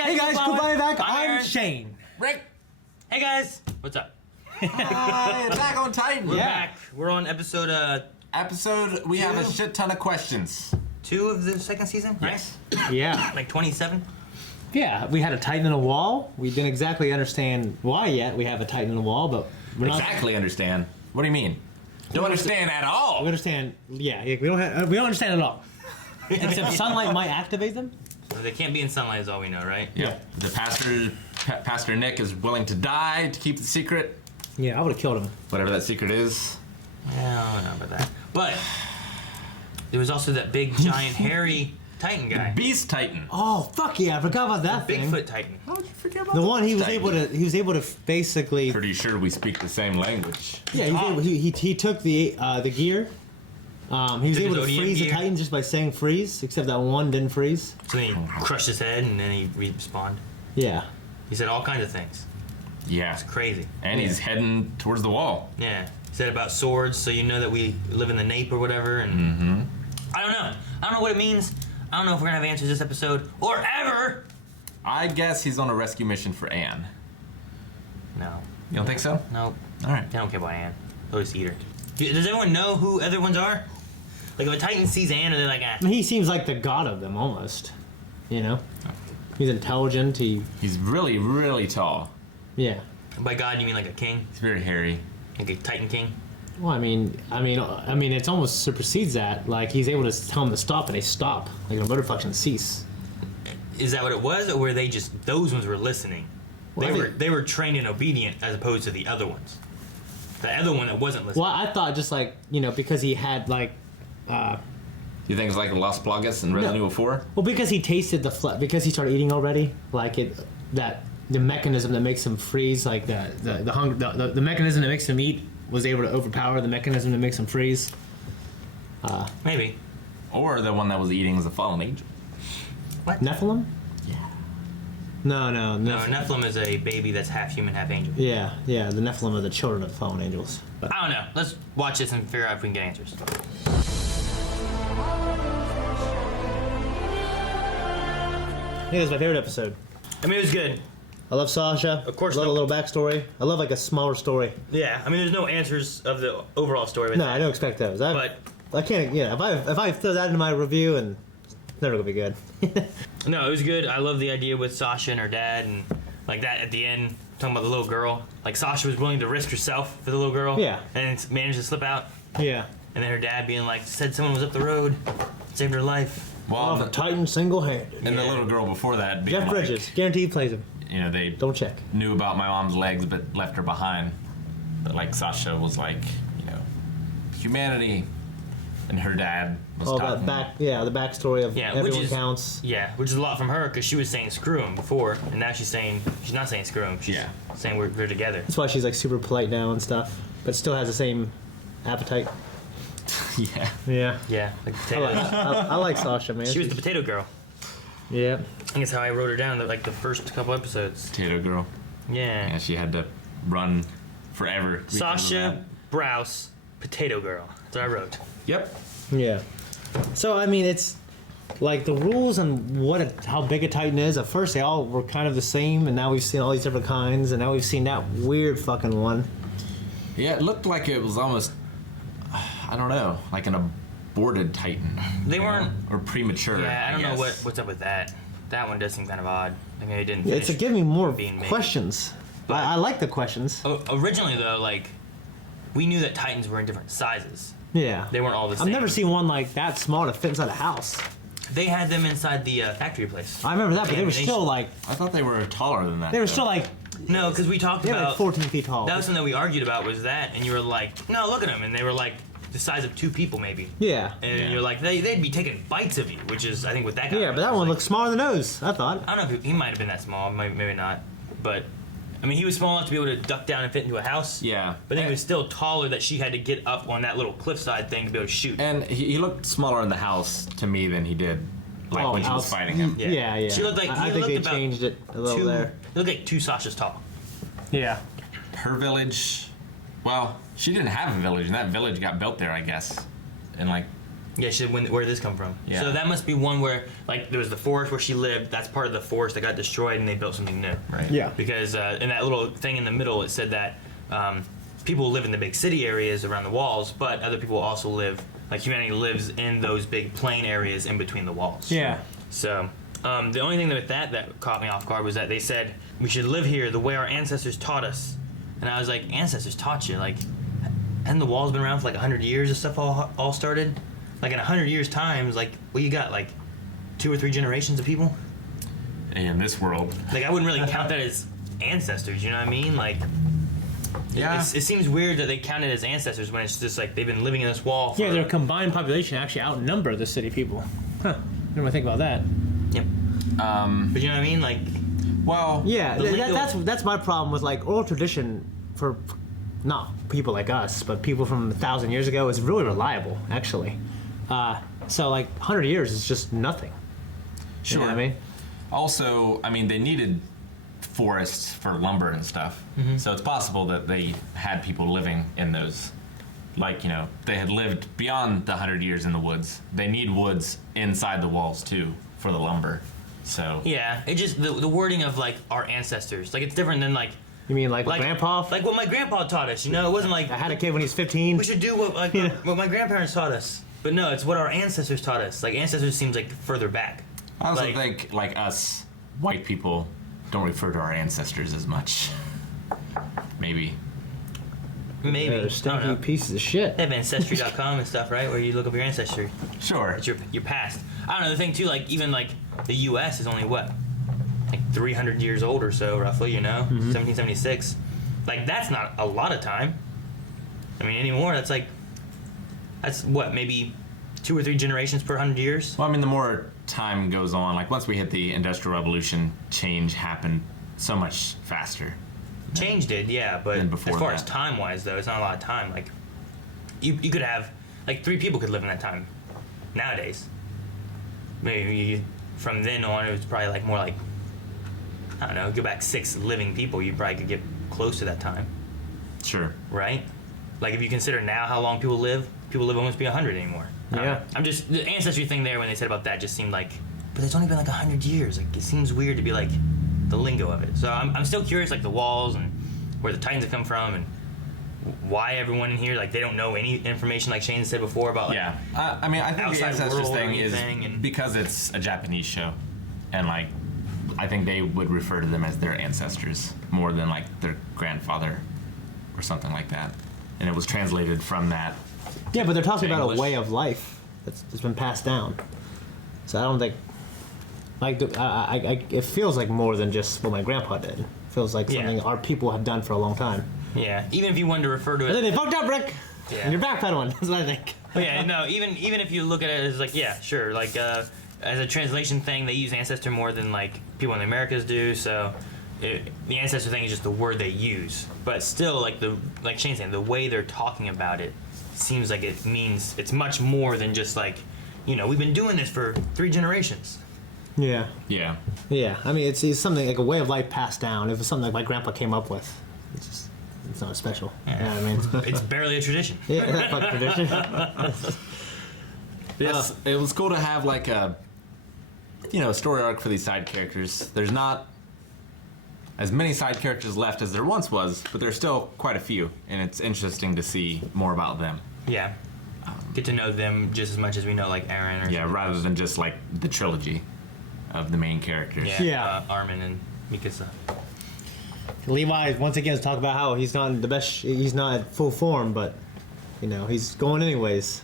Hey guys, goodbye back. I'm Aaron. Shane. Rick! Hey guys, what's up? Attack on Titan! We're back. We're on episode We have a shit ton of questions. 2 of the second season, right? Yes. Yeah. Like 27. Yeah, we had a Titan in a wall. We didn't exactly understand why yet we have a Titan in a wall, but we're not Exactly understand. What do you mean? Don't understand at all. We understand. Yeah, we don't understand at all. Except sunlight might activate them. So they can't be in sunlight, is all we know, right? Yeah. The Pastor Nick is willing to die to keep the secret. Yeah, I would have killed him. Whatever that secret is. Yeah, I don't know about that. But there was also that big, giant, hairy Titan guy. Beast Titan. Oh fuck yeah! I forgot about that thing. Bigfoot Titan. How did you forget about The that? one he was Titan? able to basically. Pretty sure we speak the same language. Yeah, he took the gear. He was Took able to his ODM freeze the gear. Titan just by saying freeze, except that one didn't freeze. So then he crushed his head and then he respawned. Yeah. He said all kinds of things. Yeah. It's crazy. And he's heading towards the wall. Yeah. He said about swords, so you know that we live in the nape or whatever. And I don't know. I don't know what it means. I don't know if we're gonna have answers this episode or ever. I guess he's on a rescue mission for Anne. No. You don't think so? Nope. Alright. I don't care about Anne. I'll just eat her. Does everyone know who other ones are? Like if a Titan sees Anne, and they're like, ah. I mean, he seems like the god of them almost. You know? He's intelligent. He's really, really tall. Yeah. By God, you mean like a king? He's very hairy. Like a Titan king? Well, I mean, it's almost supersedes that. Like he's able to tell them to stop, and they stop. Like a motor function cease. Is that what it was, or were they just those ones were listening? Well, They were trained and obedient as opposed to the other ones. The other one that wasn't listening. Well, I thought just like because he had like. You think it's like Las Plagas in Resident Evil 4? Well, because he tasted the because he started eating already. Like the mechanism that makes him freeze, like the mechanism that makes him eat was able to overpower the mechanism that makes him freeze. Maybe. Or the one that was eating was a fallen angel. What? Nephilim? Yeah. No. No, Nephilim is a baby that's half human, half angel. Yeah. The Nephilim are the children of fallen angels. But I don't know. Let's watch this and figure out if we can get answers. I think it was my favorite episode. I mean, it was good. I love Sasha. Of course, I love no- a little backstory. I love like a smaller story. Yeah, I mean, there's no answers of the overall story. With No, that, I don't expect those. But I can't. Yeah, if I throw that into my review, and it's never gonna be good. no, it was good. I love the idea with Sasha and her dad, and like that at the end, talking about the little girl. Like Sasha was willing to risk herself for the little girl. Yeah. And managed to slip out. Yeah. And then her dad being like, said someone was up the road, saved her life. Well, The Titan single-handed. and the little girl before that being Jeff like, Bridges, guaranteed plays him. you know, they Don't check. knew about my mom's legs but left her behind. But like Sasha was like, humanity, and her dad was All talking. that the backstory of Yeah, which everyone is counts. Yeah, which is a lot from her because she was saying screw him before, and now she's not saying screw him. She's Yeah. saying we're together. That's why she's like super polite now and stuff, but still has the same appetite. Yeah. Yeah. Yeah, like I potatoes. like, I like Sasha, man. She was the potato girl. Yeah. I think it's how I wrote her down. Like the first couple episodes. Potato girl. Yeah. Yeah, she had to run forever. Sasha Browse, potato girl. That's what I wrote. Yep. Yeah. So I mean, it's like the rules and how big a Titan is. At first, they all were kind of the same, and now we've seen all these different kinds, and now we've seen that weird fucking one. Yeah, it looked like it was almost, I don't know, like an aborted Titan. They you know? weren't- Or premature. Yeah, I don't know guess. what's up with that. That one does seem kind of odd. I mean, it didn't. Finish It's giving me more being made. questions. But- I like the questions. Originally, though, like we knew that Titans were in different sizes. Yeah. They weren't all the I've same. never seen one like that small to fit inside a house. They had them inside the factory place. I remember that, but they were Animation. still like I thought they were taller than that. they were though. still like No, because we talked they were about like 14 feet tall. that was something that we argued about was that, and you were like, no, look at them, and they were like the size of 2 people maybe. Yeah. And Yeah. you're like, they'd be taking bites of you, which is I think what that guy. Yeah, was. but that I was one like, looks smaller than those. I thought. I don't know if he might have been that small, maybe not, but I mean he was small enough to be able to duck down and fit into a house. Yeah. But then he was still taller that she had to get up on that little cliffside thing to be able to shoot. And he looked smaller in the house to me than he did like when she was outs- fighting him. Yeah. She looked like I he think looked they about changed it a little there. He looked like 2 Sashas tall. Yeah. Her village, well, she didn't have a village, and that village got built there, I guess, in like Yeah, she said, where did this come from? Yeah. So that must be one where, like, there was the forest where she lived. That's part of the forest that got destroyed, and they built something new. Right. Yeah. Because in that little thing in the middle, it said that people live in the big city areas around the walls, but other people also live, like humanity lives in those big plain areas in between the walls. Yeah. So the only thing that caught me off guard was that they said we should live here the way our ancestors taught us. And I was like, ancestors taught you? Like, hadn't the walls been around for like 100 years and stuff all started? Like in 100 years times, like, what you got, like 2 or 3 generations of people? In this world. Like, I wouldn't really count that as ancestors, you know what I mean? Like, Yeah. it seems weird that they count it as ancestors when it's just like they've been living in this wall for... Yeah, their combined population actually outnumber the city people. Huh. Never really think about that. Yep. But you know what I mean? Like, Well. Yeah, The legal- that's my problem with like oral tradition for not people like us, but people from 1,000 years ago is really reliable, actually. So like 100 years is just nothing. Sure. You know what I mean? Also, I mean, they needed forests for lumber and stuff. So it's possible that they had people living in those. Like, you know, they had lived beyond the 100 years in the woods. They need woods inside the walls, too, for the lumber. So... yeah, it just, the wording of, like, our ancestors. Like, it's different than, like... You mean like grandpa? Like what my grandpa taught us, you know? It wasn't like, I had a kid when he was 15. we should do what, like, Yeah. what my grandparents taught us. But no, it's what our ancestors taught us. Like, ancestors seems like further back. I also Like- think, like us, white people don't refer to our ancestors as much. Maybe. Maybe. They're I don't stinky know. pieces of shit. They have Ancestry.com and stuff, right? Where you look up your ancestry. Sure. It's your past. I don't know, the thing, too, like, even, like, the U.S. is only, what? Like, 300 years old or so, roughly, you know? 1776. Like, that's not a lot of time. I mean, anymore, that's what, maybe 2 or 3 generations per 100 years? Well, I mean, the more time goes on, like once we hit the Industrial Revolution, change happened so much faster. Change did, yeah, but Than before as far that. as time-wise, though, it's not a lot of time. Like, you could have, like, 3 people could live in that time nowadays. Maybe from then on, it was probably, like, more like, I don't know, go back 6 living people, you probably could get close to that time, Sure. right? Like, if you consider now how long people live almost be 100 anymore. I don't Yeah. know. I'm just, the ancestry thing there when they said about that just seemed like, but it's only been like 100 years. Like, it seems weird to be like the lingo of it. So I'm still curious, like the walls and where the Titans have come from and why everyone in here, like, they don't know any information, like Shane said before about, like, Yeah. I mean, I think the outside ancestors world or thing is anything, and- because it's a Japanese show, and like, I think they would refer to them as their ancestors more than like their grandfather or something like that. And it was translated from that. Yeah, but they're talking about English. a way of life that's been passed down. So I don't think, like, it feels like more than just what my grandpa did. It feels like Yeah. something our people have done for a long time. yeah. Even if you wanted to refer to And then it, they fucked up, Rick. Yeah. And you're backpedaling. That's what I think. but yeah, no. Even if you look at it as like, yeah, sure, like as a translation thing, they use ancestor more than like people in the Americas do. So the ancestor thing is just the word they use, but still, like Shane's saying, the way they're talking about it seems like it means it's much more than just like, you know, we've been doing this for 3 generations. Yeah. Yeah. Yeah. I mean, it's something like a way of life passed down. If it's something like my grandpa came up with, it's not special. You know what I mean? It's barely a tradition. Yeah, that's fucking tradition. Yes, it was cool to have like a, you know, story arc for these side characters. There's not as many side characters left as there once was, but there's still quite a few, and it's interesting to see more about them. Yeah. Get to know them just as much as we know, like Aaron or Yeah, something. rather than just like the trilogy of the main characters. Yeah, Yeah. Armin and Mikasa. Levi once again is talking about how he's not the best. He's not at full form, but you know he's going anyways.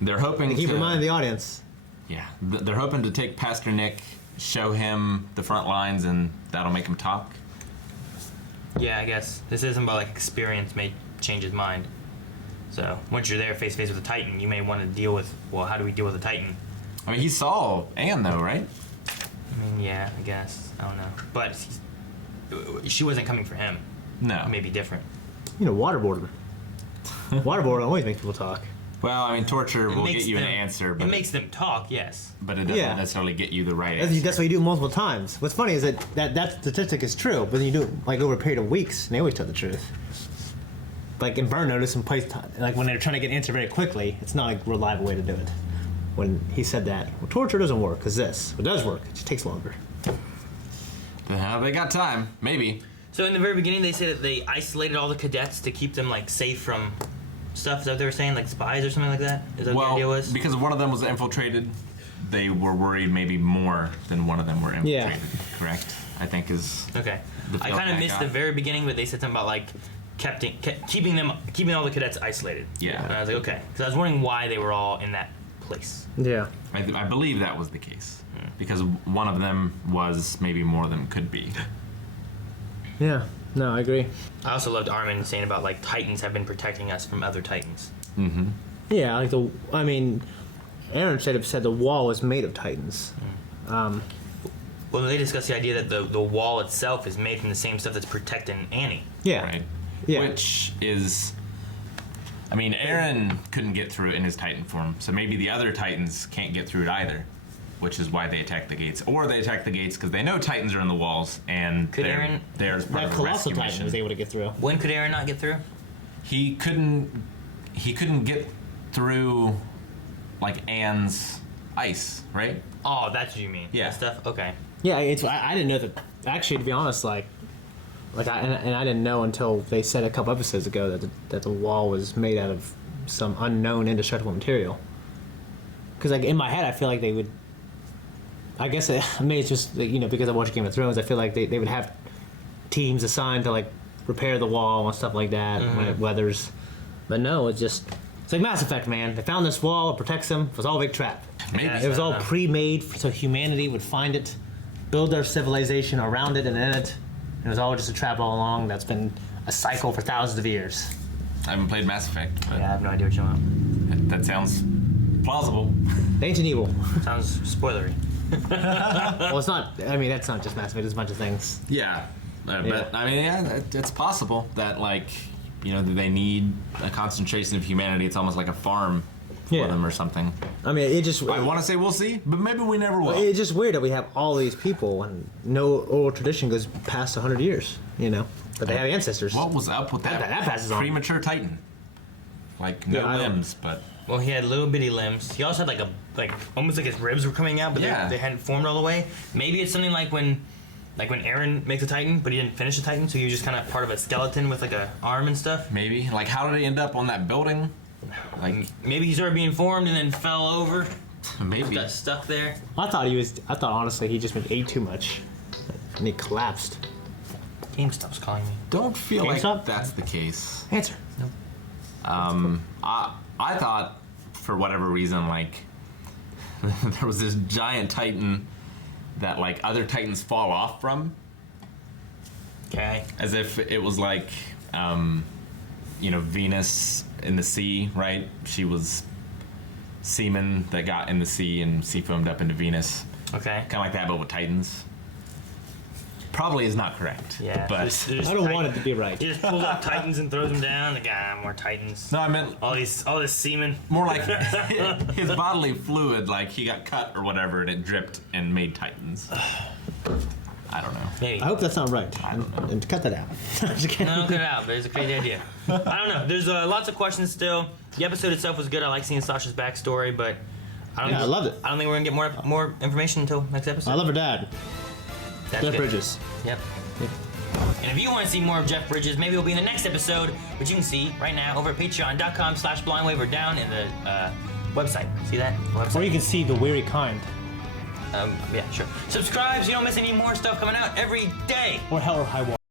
They're hoping Keep to reminding the audience. Yeah, they're hoping to take Pastor Nick, show him the front lines, and that'll make him talk. Yeah, I guess. This isn't about like experience may change his mind. So once you're there face to face with a Titan, you may want to deal with, well, how do we deal with a Titan? I mean, he saw Anne though, right? I mean, yeah, I guess. I don't know. But she wasn't coming for him. No. It may be different. You know, waterboard him. Waterboard always makes people talk. Well, I mean, torture will makes get you an them- answer, It but makes them talk, yes. but it doesn't Yeah. necessarily get you the right answer. That's what you do multiple times. What's funny is that statistic is true, but then you do it like over a period of weeks, and they always tell the truth. Like in Burn Notice and place, like when they're trying to get an answer very quickly, it's not a reliable way to do it. when he said that. Well, torture doesn't work, because this. It does work. It just takes longer. They got time, maybe. So in the very beginning, they said that they isolated all the cadets to keep them like safe from stuff. Is that what they were saying, like spies or something like that? Is that what the idea was? Because one of them was infiltrated, they were worried maybe more than one of them were infiltrated. Yeah. Correct. I think is Okay. the I feel kind of I missed got. the very beginning, but they said something about like keeping all the cadets isolated. Yeah. And I was like, okay, because I was wondering why they were all in that place. Yeah. I believe that was the case because one of them was maybe more than could be. Yeah. No, I agree. I also loved Armin saying about like Titans have been protecting us from other Titans. Mm-hmm. Yeah, like Aaron said the wall was made of Titans. Well, they discussed the idea that the wall itself is made from the same stuff that's protecting Annie. Yeah. Right. Yeah. Which is, I mean, Aaron couldn't get through it in his Titan form, so maybe the other Titans can't get through it either, which is why they attack the gates. Or they attack the gates because they know Titans are in the walls, and Could Aaron- they're as part That of a colossal rescue Titan mission. was able to get through. When could Aaron not get through? He couldn't get through like Anne's ice, right? Oh, that's what you mean. Yeah. That stuff? Okay. Yeah, I didn't know that. Actually, to be honest, I didn't know until they said a couple episodes ago that the wall was made out of some unknown indestructible material. Because in my head, I feel like they would. I guess it's just because I watch Game of Thrones, I feel like they would have teams assigned to like repair the wall and stuff like that when it weathers. But no, it's like Mass Effect, man. They found this wall, it protects them. It was all a big trap. Maybe. Yeah. It was all pre-made so humanity would find it, build their civilization around it and in it. It was all just a trap all along. That's been a cycle for thousands of years. I haven't played Mass Effect, but Yeah, I have no idea what you want. that sounds plausible. Ancient Evil. Sounds spoilery. Well, it's not. I mean, that's not just Mass Effect. It's a bunch of things. Yeah, Yeah. but I mean, it's possible that they need a concentration of humanity. It's almost like a farm Yeah. for them or something. I mean, it just. I want to say we'll see, but maybe we never will. It's just weird that we have all these people and no oral tradition goes past 100 years. But they have ancestors. What was up with that, That passes on. premature Titan? Like no Yeah, I don't- limbs, but Well, he had little bitty limbs. He also had almost like his ribs were coming out, but Yeah. they hadn't formed all the way. Maybe it's something like when Aaron makes a Titan, but he didn't finish a Titan, so he was just kind of part of a skeleton with like a arm and stuff. maybe. Like, how did he end up on that building? Like, Maybe he started being formed and then fell over, maybe. got stuck there. I thought honestly he just ate too much, and he collapsed. GameStop's calling me. Don't feel like GameStop? that's the case. Answer. I thought, for whatever reason, there was this giant Titan that other Titans fall off from, Okay. as if it was like, Venus in the sea, right? She was semen that got in the sea and sea foamed up into Venus, Okay. kind of like that, but with Titans. Probably is not correct. Yeah. but I don't want it to be right. He just pulls up Titans and throws them down. Like, more Titans. no, I meant All this semen. more like his bodily fluid, like he got cut or whatever, and it dripped and made Titans. I don't know. Maybe. I hope that's not right. I don't know. And cut that out. I'm just kidding. No, cut it out, but it's a crazy idea. I don't know. There's lots of questions still. The episode itself was good. I like seeing Sasha's backstory, but I Yeah, I loved it. I don't think we're gonna get more information until next episode. I love her dad. That's Jeff good. Bridges. Yep. And if you want to see more of Jeff Bridges, maybe it'll be in the next episode, which you can see right now over at patreon.com/blindwave or down in the website. See that? Website. Or you can see the weary kind. Yeah, sure. Subscribe so you don't miss any more stuff coming out every day. Or Hell or High Water.